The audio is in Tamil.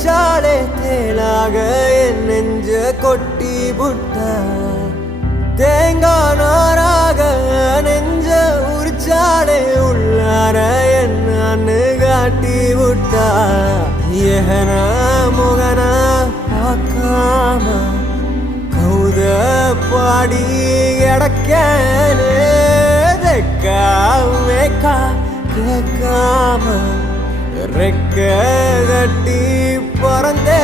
அடிச்சாலே தேனாக என் நெஞ்ச கொட்டி புட்டா தேங்காய் நாராக நெஞ்ச உரிச்சாலே உள்ளார என்னன்னு காட்டி விட்டா ஏகனா முகனா பார்க்காம கௌத பாடி கிடக்கேனே தெக்கா மேக்கா கேட்காம ரெக்க கட்டி பறந்தே